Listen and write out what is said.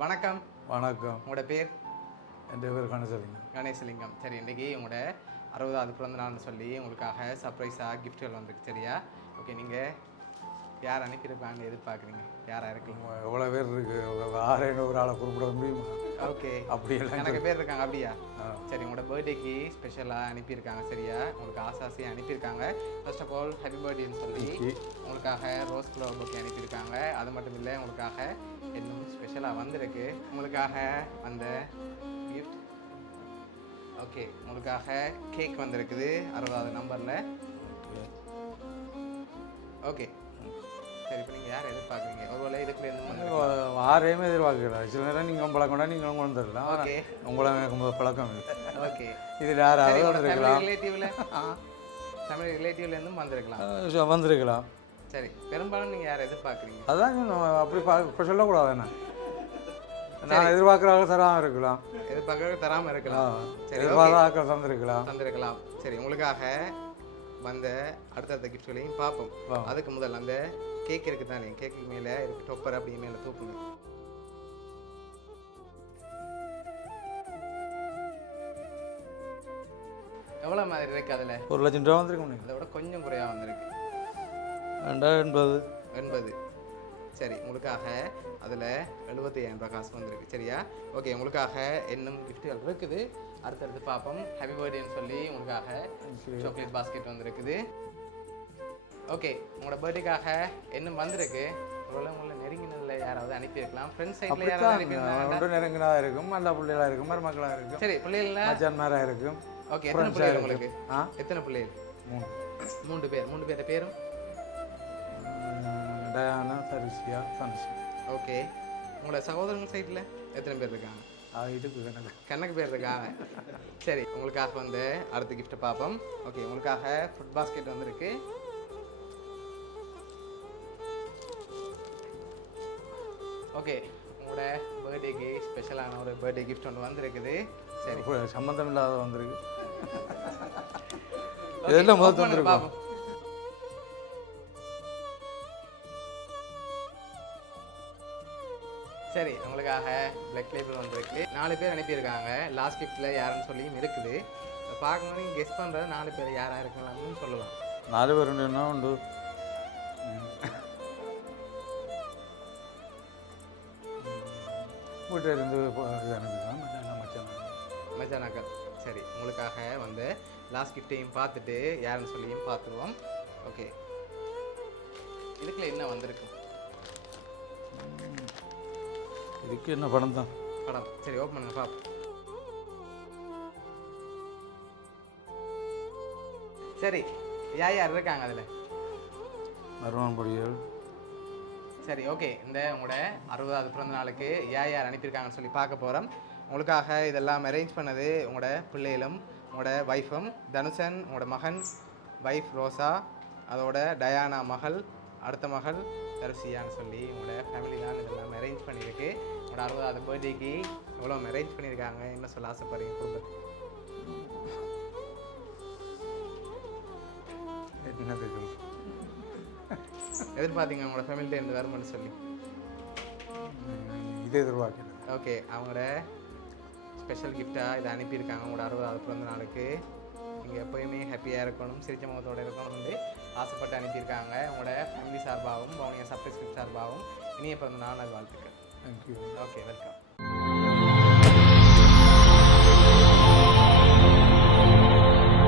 வணக்கம். வணக்கம். உங்களோட பேர்? என் பேர் கணேசலிங்கம். கணேசலிங்கம். சரி, இன்றைக்கி உங்களோட 60வது பிறந்த நாள்னு சொல்லி உங்களுக்காக சர்ப்ரைஸாக கிஃப்ட்கள் வந்திருக்கு. சரியா? ஓகே, நீங்கள் யார் அனுப்பியிருப்பாங்கன்னு எதிர்பார்க்குறீங்க? யாராக இருக்குங்க? எவ்வளோ பேர் இருக்குது? ஆறேன்னு ஒரு ஆளை குறிப்பிட முடியுமா? ஓகே, அப்படியெல்லாம் எனக்கு பேர் இருக்காங்க. அப்படியா? சரி, உங்களோட பர்த்டேக்கு ஸ்பெஷலாக அனுப்பியிருக்காங்க. சரியா? உங்களுக்கு ஆசாசியாக அனுப்பியிருக்காங்க. ஃபர்ஸ்ட் ஆஃப் ஆல் ஹாப்பி பர்த்டேன்னு சொல்லி உங்களுக்காக ரோஸ் ஃப்ளவர் பொக்கே அனுப்பியிருக்காங்க. அது மட்டும் இல்லை, உங்களுக்காக இன்னும் ஸ்பெஷலாக வந்திருக்கு. உங்களுக்காக அந்த கிஃப்ட். ஓகே, உங்களுக்காக கேக் வந்திருக்குது 60வது நம்பரில். ஓகே, சரி. இப்போ நீங்கள் யார் எதிர்பார்க்குறீங்க? ஒருவேளை இதுக்குள்ளேருந்து யாரையுமே எதிர்பார்க்கல. சில நேரம் நீங்கள் பழக்கம்னா நீங்கள் கொண்டு வந்துடலாம். ஓகே, உங்களை எனக்கு பழக்கம் இல்லை. ஓகே. இதில் யாராவது வந்திருக்கலாம். தமிழ் ரிலேட்டிவ்லேருந்தும் வந்திருக்கலாம். வந்திருக்கலாம். சரி, பெரும்பாலும் நீங்கள் யாரை எதிர்பார்க்குறீங்க? அதான் அப்படி இப்போ சொல்லக்கூடாது. என்ன நான் எதிர்பார்க்குறாங்க தராமல் இருக்கலாம். எதிர்பார்க்க தராமல் இருக்கலாம். சரி, எதிர்பார்க்க தந்திருக்கலாம். சரி, உங்களுக்காக வந்த அடுத்தடுத்த கிஃப்ட்களையும் பார்ப்போம். அதுக்கு முதல் அந்த கேக் இருக்குது தானே, கேக்கு மேலே இருக்கு டொப்பர், அப்படி மேலே தூக்குங்க. எவ்வளோ மாதிரி இருக்கு? அதில் 1,00,000 ரூபா வந்திருக்கு. அதை விட கொஞ்சம் குறையாக வந்திருக்கு. 280. சரி, உங்களுக்காக அதில் 75,000 ரூபா காசு வந்திருக்கு. சரியா? ஓகே, உங்களுக்காக இன்னும் கிஃப்ட்டுகள் இருக்குது. அடுத்தடுத்து பார்ப்போம். ஹாப்பி பர்த்டேன்னு சொல்லி உங்களுக்காக சாக்லேட் பாஸ்கெட் வந்திருக்குது. ஓகே, உங்களோட பர்த்டேக்காக இன்னும் வந்திருக்கு. உங்களை நெருங்கினதில் யாராவது அனுப்பியிருக்கலாம். ஃப்ரெண்ட்ஸ் சைடில் யாராவது அனுப்பியிருக்காங்க. நெருங்கினதாக இருக்கும், நல்ல பிள்ளைகளாக இருக்கும், மருமக்களாக இருக்கும். சரி, பிள்ளைகள் மச்சான்மாராக இருக்கும். ஓகே, எத்தனை பிள்ளைகள் உங்களுக்கு? எத்தனை பிள்ளைகள்? 3 பேர். 3 பேர் பேரும்? டயானா, தரிசியா, தனுஷி. ஓகே, உங்களோட சகோதரங்கள் சைடில் எத்தனை பேர் இருக்காங்க? இதுக்கு கணக்கு பேர் இருக்காங்க. சரி, உங்களுக்காக வந்து அடுத்த கிஃப்ட்டை பார்ப்போம். ஓகே, உங்களுக்காக ஃபுட் பாஸ்கெட் வந்திருக்கு. ஓகே, உங்களோட பர்த்டேக்கு ஸ்பெஷலான ஒரு பர்த்டே கிஃப்ட் ஒன்று வந்திருக்குது. சரி, சம்மந்தம் இல்லாத வந்திருக்கு. இதெல்லாம் முதல் வந்துருக்கு. பார்ப்போம். சரி, உங்களுக்காக பிளாக் லேபிள் வந்திருக்கு. 4 பேர் அனுப்பியிருக்காங்க. லாஸ்ட் கிஃப்ட்டில் யாருன்னு சொல்லியும் இருக்குது. பார்க்கணும், நீங்கள் கெஸ் பண்ணுறது 4 பேர் யாராக இருக்கலாம்னு சொல்லலாம். 4 பேர் உண்டு. உண்டு வீட்டில் இருந்து மச்சானாக்கள். சரி, உங்களுக்காக வந்து லாஸ்ட் கிஃப்ட்டையும் பார்த்துட்டு யாருன்னு சொல்லியும் பார்த்துருவோம். ஓகே, இதுக்குள்ள என்ன வந்திருக்கு? இதுக்கு என்ன படம் தான்? படம். சரி, ஓப்பன் பண்ணுங்க பாப்போம். சரி, யார் இருக்காங்க அதில்? மருமன் பொடிகள். சரி, ஓகே. இந்த உங்களோட 60வது பிறந்த நாளுக்கு யார் அனுப்பியிருக்காங்கன்னு சொல்லி பார்க்க போகிறோம். உங்களுக்காக இதெல்லாம் அரேஞ்ச் பண்ணது உங்களோட பிள்ளைகளும் உங்களோட ஒய்ஃபும். தனுஷன் உங்களோட மகன், ஒய்ஃப் ரோசா, அதோட டயானா மகள், அடுத்த மகள் தரிசியான்னு சொல்லி உங்களோட ஃபேமிலி தான் இதெல்லாம் அரேஞ்ச் பண்ணியிருக்கு. உங்களோட 60வது பர்த்டேக்கு எவ்வளோ அரேஞ்ச் பண்ணியிருக்காங்க, என்ன சொல்ல ஆசைப்படுறீங்க குடும்பத்தை? எதிர்பார்த்தீங்க உங்களோட ஃபேமிலியில இருந்து வருமானு சொல்லி? இதே எதிர்பார்க்கல. ஓகே, அவங்களோட ஸ்பெஷல் கிஃப்டாக இதை அனுப்பியிருக்காங்க. உங்களோட 60வது பிறந்த நாளுக்கு நீங்கள் எப்போயுமே ஹாப்பியாக இருக்கணும், சிரிச்ச முகத்தோடு இருக்கணும் வந்து ஆசைப்பட்டு அனுப்பியிருக்காங்க. உங்களோட ஃபேமிலி சார்பாகவும் உங்களுடைய சர்ப்ரைஸ் கிஃப்ட் சார்பாகவும் இனிய பிறந்த நாள் வாழ்த்துக்கள். தேங்க்யூ. Okay, welcome.